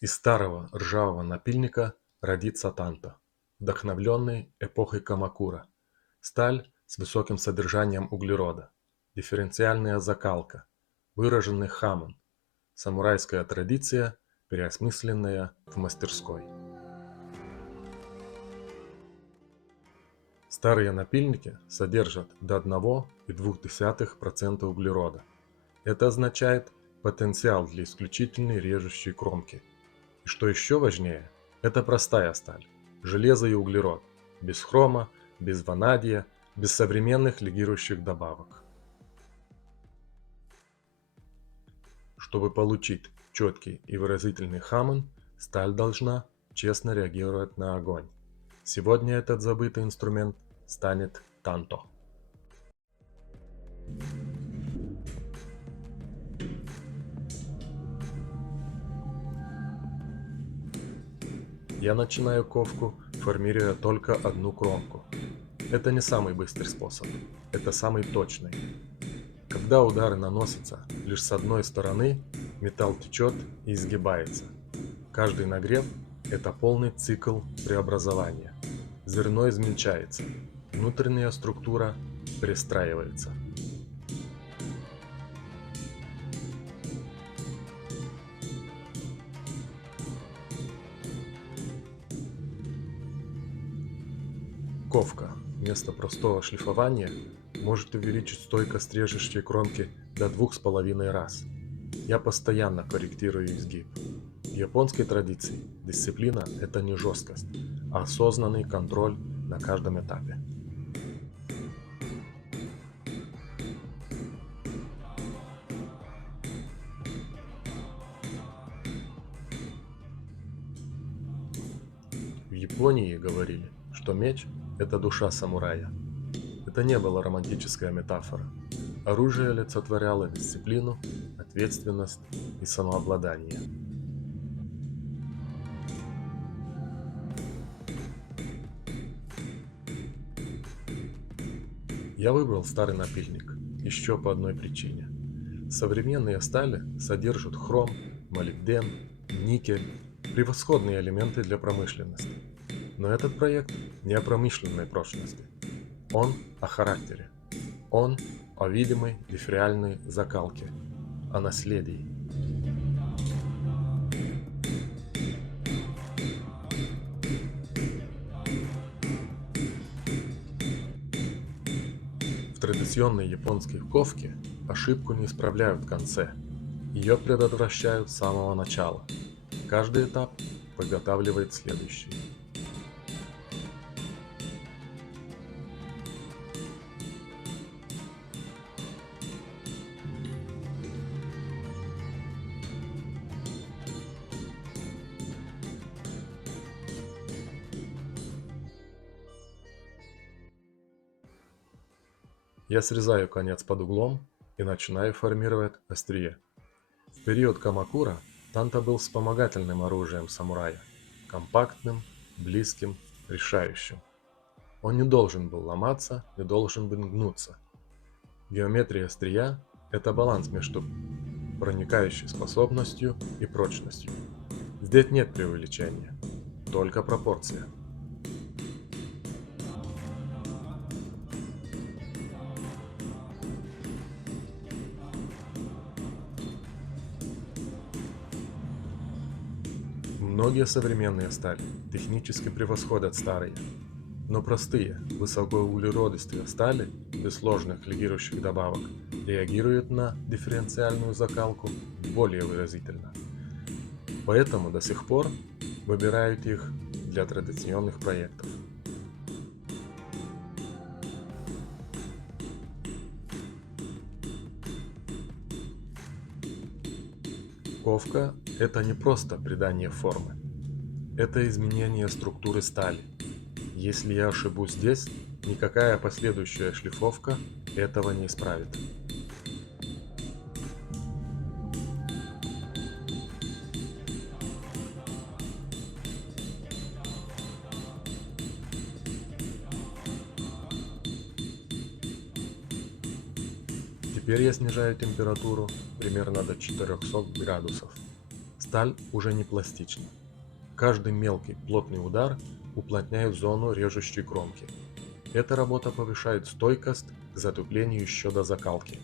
Из старого ржавого напильника родится танто, вдохновленный эпохой Камакура. Сталь с высоким содержанием углерода, дифференциальная закалка, выраженный хамон, самурайская традиция, переосмысленная в мастерской. Старые напильники содержат до 1,2% углерода. Это означает потенциал для исключительной режущей кромки. И что еще важнее, это простая сталь, железо и углерод, без хрома, без ванадия, без современных легирующих добавок. Чтобы получить четкий и выразительный хамон, сталь должна честно реагировать на огонь. Сегодня этот забытый инструмент станет танто. Я начинаю ковку, формируя только одну кромку. Это не самый быстрый способ, это самый точный. Когда удары наносятся лишь с одной стороны, металл течет и изгибается. Каждый нагрев – это полный цикл преобразования. Зерно измельчается, внутренняя структура перестраивается. Ковка вместо простого шлифования может увеличить стойкость режущей кромки до 2,5 раз. Я постоянно корректирую изгиб. В японской традиции дисциплина – это не жесткость, а осознанный контроль на каждом этапе. В Японии говорили, что меч – это душа самурая. Это не была романтическая метафора. Оружие олицетворяло дисциплину, ответственность и самообладание. Я выбрал старый напильник еще по одной причине. Современные стали содержат хром, молибден, никель, превосходные элементы для промышленности. Но этот проект не о промышленной прочности. Он о характере. Он о видимой диффериальной закалке, о наследии. В традиционной японской ковке ошибку не исправляют в конце. Ее предотвращают с самого начала. Каждый этап подготавливает следующий. Я срезаю конец под углом и начинаю формировать острие. В период Камакура танто был вспомогательным оружием самурая, компактным, близким, решающим. Он не должен был ломаться, не должен был гнуться. Геометрия острия – это баланс между проникающей способностью и прочностью. Здесь нет преувеличения, только пропорция. Многие современные стали технически превосходят старые, но простые, высокоуглеродистые стали без сложных легирующих добавок реагируют на дифференциальную закалку более выразительно. Поэтому до сих пор выбирают их для традиционных проектов. Ковка – это не просто придание формы, это изменение структуры стали. Если я ошибусь здесь, никакая последующая шлифовка этого не исправит. Теперь я снижаю температуру примерно до 400 градусов. Сталь уже не пластична. Каждый мелкий плотный удар уплотняет зону режущей кромки. Эта работа повышает стойкость к затуплению еще до закалки.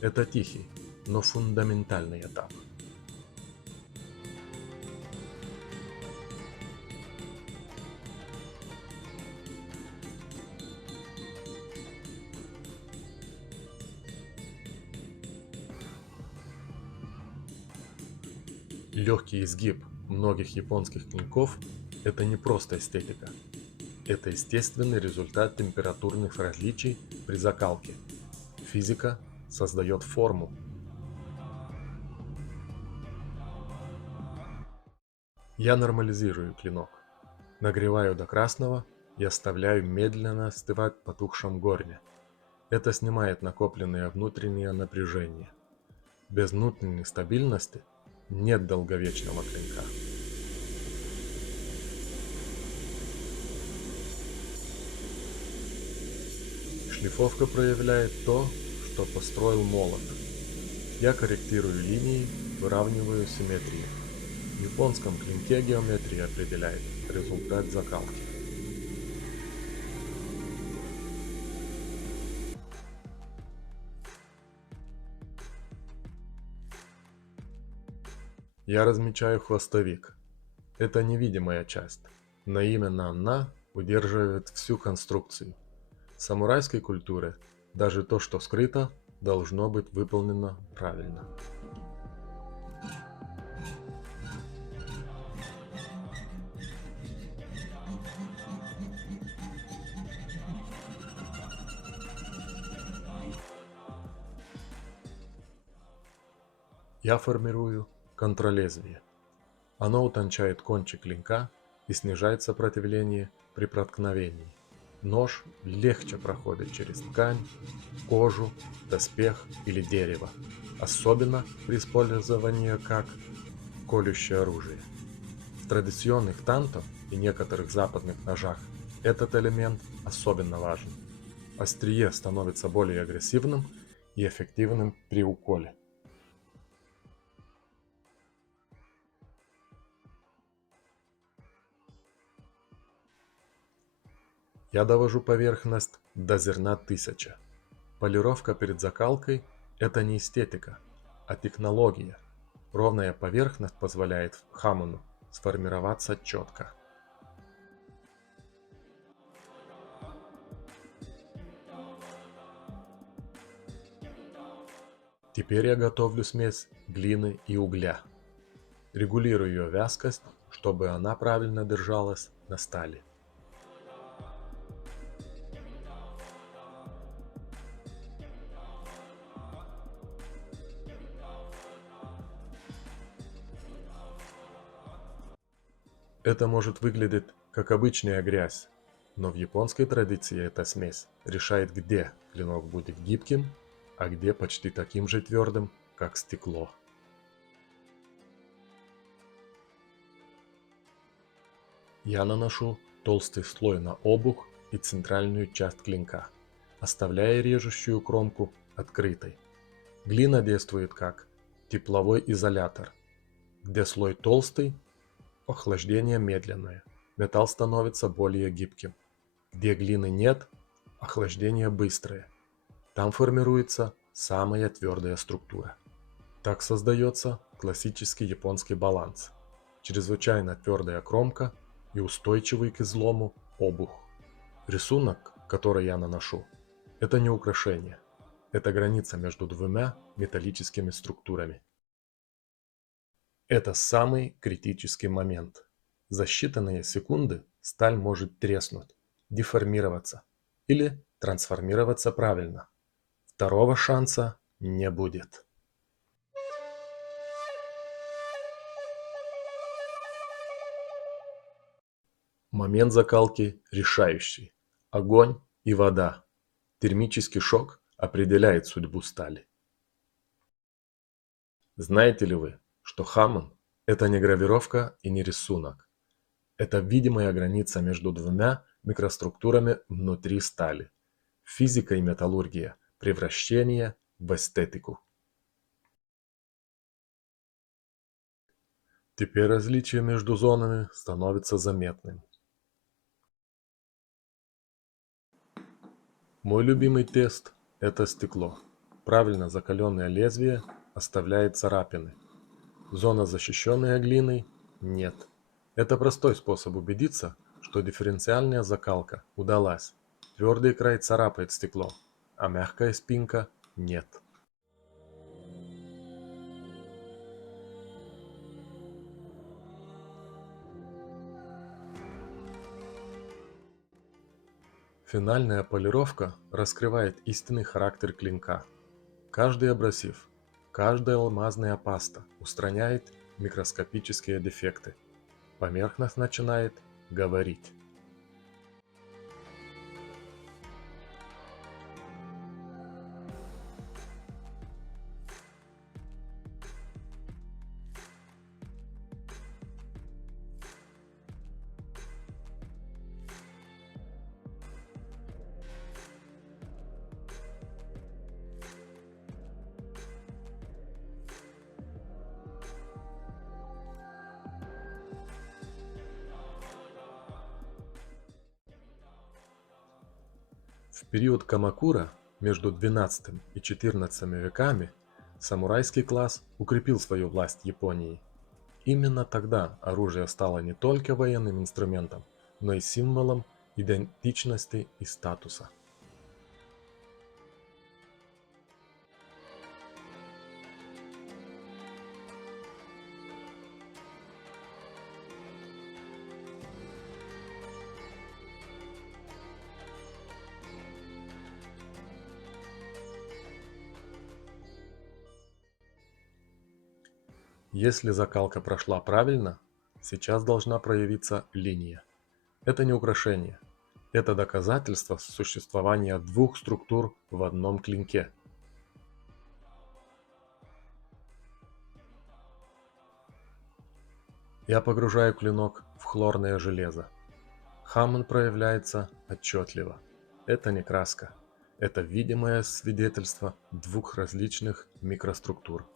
Это тихий, но фундаментальный этап. Легкий изгиб многих японских клинков – это не просто эстетика. Это естественный результат температурных различий при закалке. Физика создает форму. Я нормализирую клинок. Нагреваю до красного и оставляю медленно остывать в потухшем горне. Это снимает накопленное внутреннее напряжение. Без внутренней стабильности нет долговечного клинка. Шлифовка проявляет то, что построил молот. Я корректирую линии, выравниваю симметрию. В японском клинке геометрия определяет результат закалки. Я размечаю хвостовик. Это невидимая часть, но именно она удерживает всю конструкцию. В самурайской культуре даже то, что скрыто, должно быть выполнено правильно. Я формирую контролезвие. Оно утончает кончик клинка и снижает сопротивление при проткновении. Нож легче проходит через ткань, кожу, доспех или дерево, особенно при использовании как колющее оружие. В традиционных танто и некоторых западных ножах этот элемент особенно важен. Острие становится более агрессивным и эффективным при уколе. Я довожу поверхность до зерна 1000. Полировка перед закалкой – это не эстетика, а технология. Ровная поверхность позволяет хамону сформироваться четко. Теперь я готовлю смесь глины и угля. Регулирую ее вязкость, чтобы она правильно держалась на стали. Это может выглядеть как обычная грязь, но в японской традиции эта смесь решает, где клинок будет гибким, а где почти таким же твердым, как стекло. Я наношу толстый слой на обух и центральную часть клинка, оставляя режущую кромку открытой. Глина действует как тепловой изолятор. Где слой толстый, охлаждение медленное, металл становится более гибким. Где глины нет, охлаждение быстрое. Там формируется самая твердая структура. Так создается классический японский баланс. Чрезвычайно твердая кромка и устойчивый к излому обух. Рисунок, который я наношу, это не украшение. Это граница между двумя металлическими структурами. Это самый критический момент. За считанные секунды сталь может треснуть, деформироваться или трансформироваться правильно. Второго шанса не будет. Момент закалки решающий. Огонь и вода. Термический шок определяет судьбу стали. Знаете ли вы, что хамон – это не гравировка и не рисунок. Это видимая граница между двумя микроструктурами внутри стали. Физика и металлургия – превращение в эстетику. Теперь различие между зонами становится заметным. Мой любимый тест – это стекло. Правильно закаленное лезвие оставляет царапины. Зона, защищенная глиной – нет. Это простой способ убедиться, что дифференциальная закалка удалась. Твердый край царапает стекло, а мягкая спинка – нет. Финальная полировка раскрывает истинный характер клинка. Каждый абразив, каждая алмазная паста устраняет микроскопические дефекты. Поверхность начинает говорить. В период Камакура между XII и XIV веками самурайский класс укрепил свою власть в Японии. Именно тогда оружие стало не только военным инструментом, но и символом идентичности и статуса. Если закалка прошла правильно, сейчас должна проявиться линия. Это не украшение, это доказательство существования двух структур в одном клинке. Я погружаю клинок в хлорное железо. Хамон проявляется отчетливо. Это не краска, это видимое свидетельство двух различных микроструктур.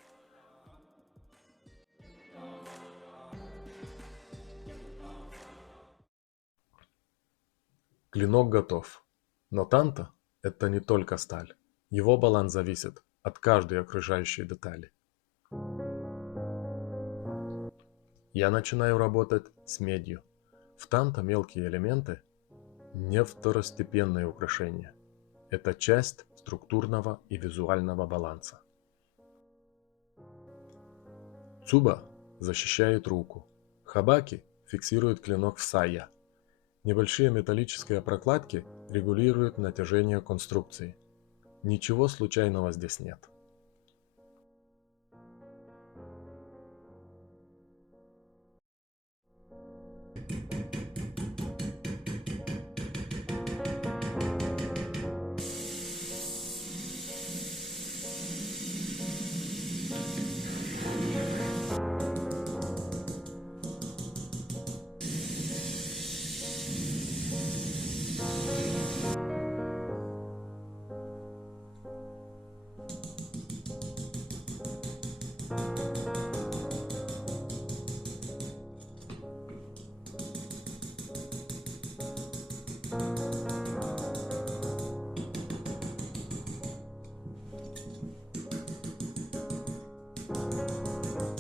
Клинок готов. Но танто – это не только сталь. Его баланс зависит от каждой окружающей детали. Я начинаю работать с медью. В танто мелкие элементы – не второстепенные украшения. Это часть структурного и визуального баланса. Цуба защищает руку. Хабаки фиксирует клинок в сая. Небольшие металлические прокладки регулируют натяжение конструкции. Ничего случайного здесь нет.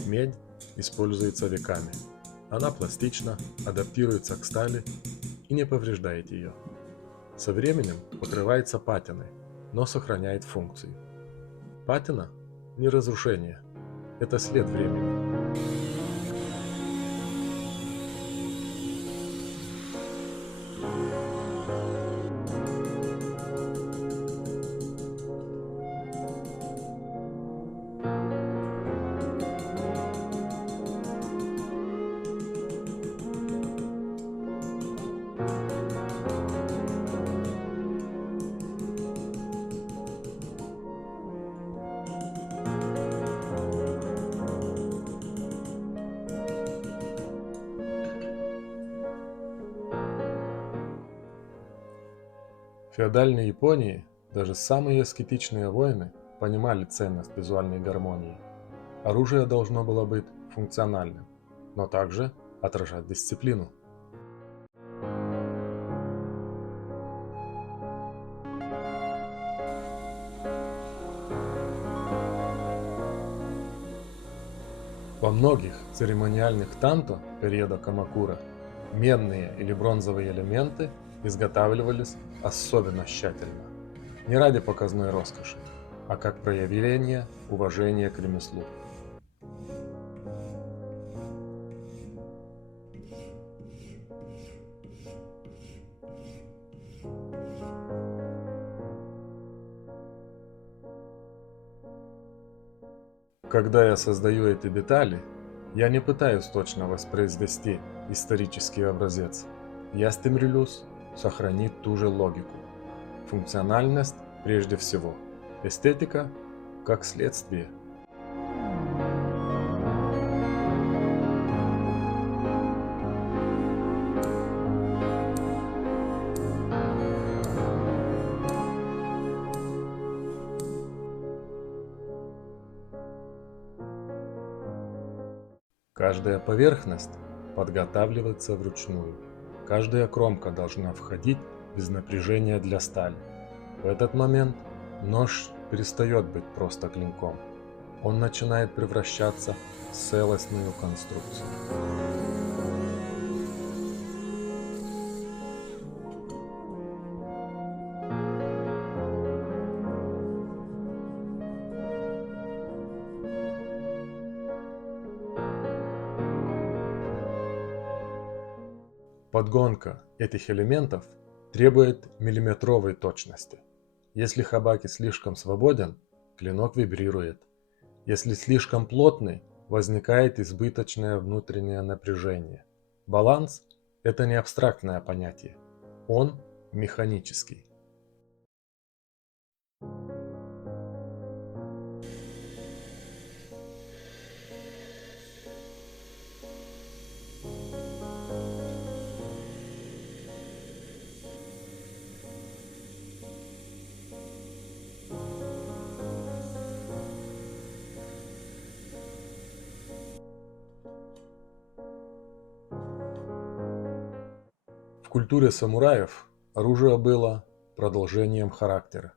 Медь используется веками. Она пластична, адаптируется к стали и не повреждает ее. Со временем покрывается патиной, но сохраняет функцию. Патина – не разрушение, это след времени. В феодальной Японии даже самые аскетичные воины понимали ценность визуальной гармонии. Оружие должно было быть функциональным. но также отражать дисциплину. Во многих церемониальных танто периода Камакура медные или бронзовые элементы изготавливались особенно тщательно, не ради показной роскоши, а как проявление уважения к ремеслу. Когда я создаю эти детали, я не пытаюсь точно воспроизвести исторический образец. Я стремлюсь сохранить ту же логику. Функциональность прежде всего, эстетика как следствие. Каждая поверхность подготавливается вручную. Каждая кромка должна входить без напряжения для стали. В этот момент нож перестает быть просто клинком. Он начинает превращаться в целостную конструкцию. Подгонка этих элементов требует миллиметровой точности. Если хабаки слишком свободен, клинок вибрирует. Если слишком плотный, возникает избыточное внутреннее напряжение. Баланс– это не абстрактное понятие, он механический. В культуре самураев оружие было продолжением характера.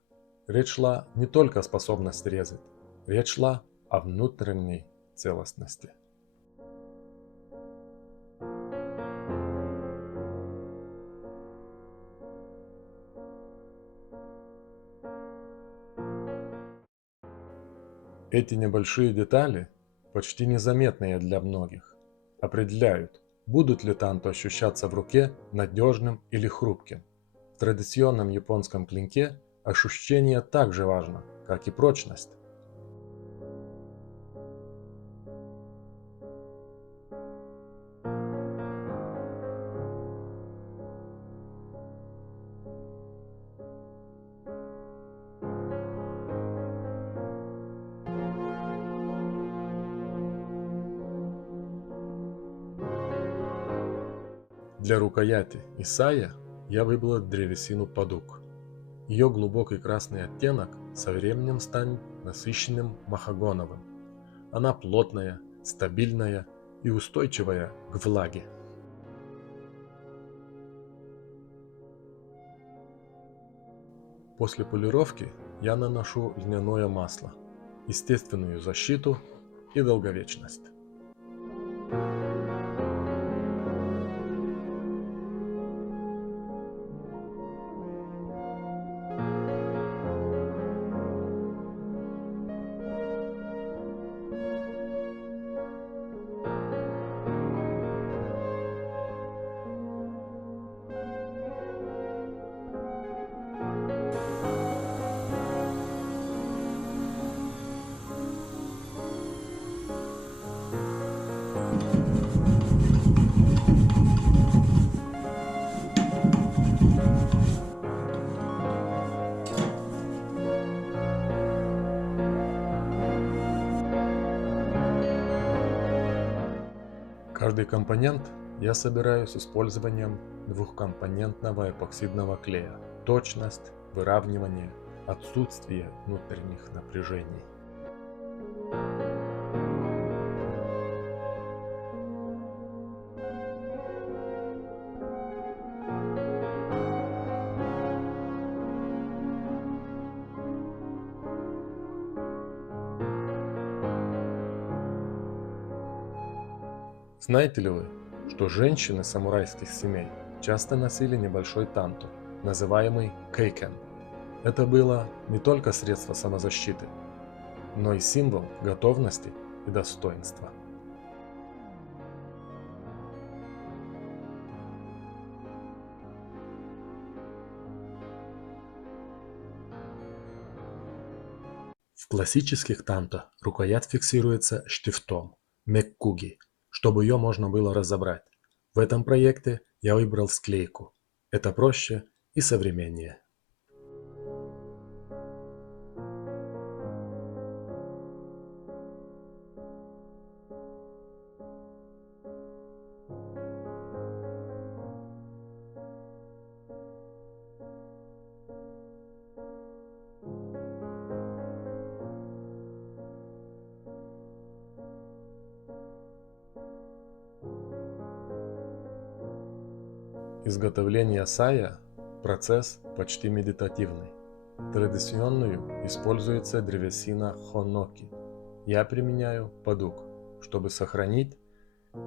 Речь шла не только о способности резать, речь шла о внутренней целостности. Эти небольшие детали, почти незаметные для многих, определяют, будут ли танто ощущаться в руке надежным или хрупким. В традиционном японском клинке ощущение так же важно, как и прочность. Для рукояти Исая я выбрал древесину падук. Ее глубокий красный оттенок со временем станет насыщенным махагоновым. Она плотная, стабильная и устойчивая к влаге. После полировки я наношу льняное масло, естественную защиту и долговечность. Каждый компонент я собираю с использованием двухкомпонентного эпоксидного клея. Точность, выравнивание, отсутствие внутренних напряжений. Знаете ли вы, что женщины самурайских семей часто носили небольшой танту, называемый кейкен? Это было не только средство самозащиты, но и символ готовности и достоинства. В классических танто рукоять фиксируется штифтом меккуги, чтобы ее можно было разобрать. В этом проекте я выбрал склейку. Это проще и современнее. Изготовление сая – процесс почти медитативный. Традиционную используется древесина хоноки. Я применяю падук, чтобы сохранить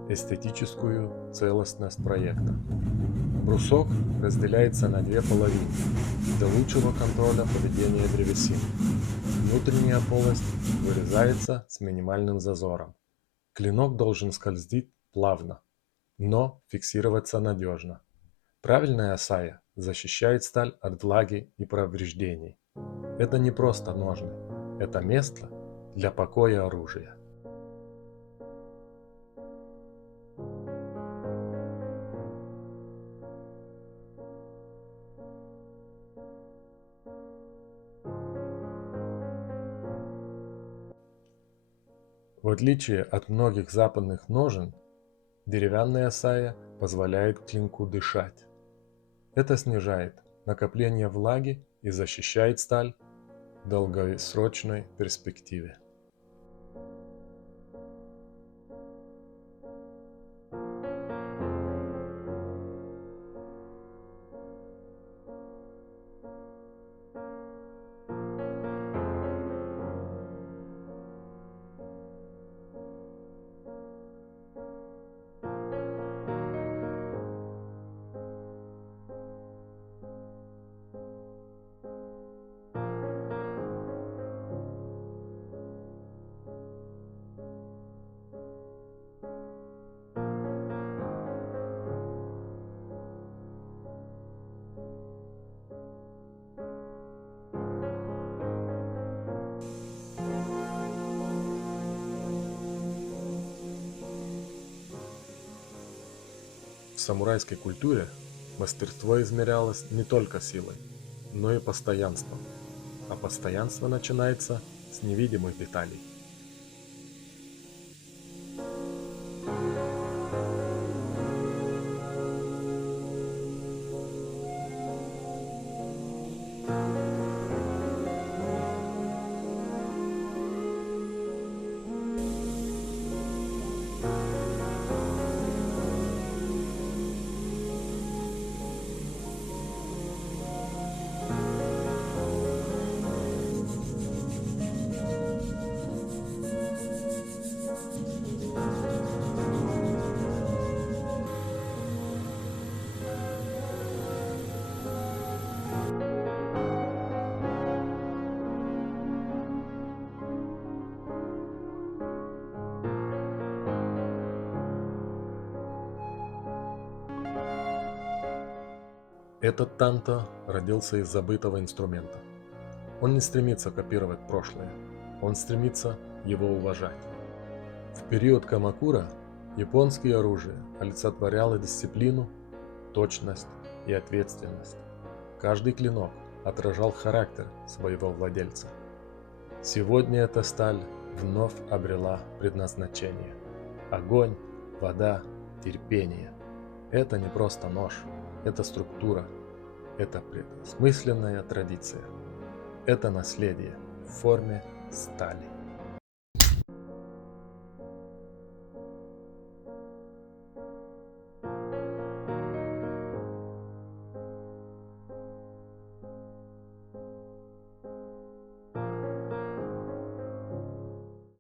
эстетическую целостность проекта. Брусок разделяется на две половины для лучшего контроля поведения древесины. Внутренняя полость вырезается с минимальным зазором. Клинок должен скользить плавно, но фиксироваться надежно. Правильная асая защищает сталь от влаги и повреждений. Это не просто ножны, это место для покоя оружия. В отличие от многих западных ножен, деревянная асая позволяет клинку дышать. Это снижает накопление влаги и защищает сталь в долгосрочной перспективе. В самурайской культуре мастерство измерялось не только силой, но и постоянством. А постоянство начинается с невидимых деталей. Этот танто родился из забытого инструмента. Он не стремится копировать прошлое, он стремится его уважать. В период Камакура японское оружие олицетворяло дисциплину, точность и ответственность. Каждый клинок отражал характер своего владельца. Сегодня эта сталь вновь обрела предназначение. Огонь, вода, терпение. Это не просто нож, это структура, это предосмысленная традиция. Это наследие в форме стали.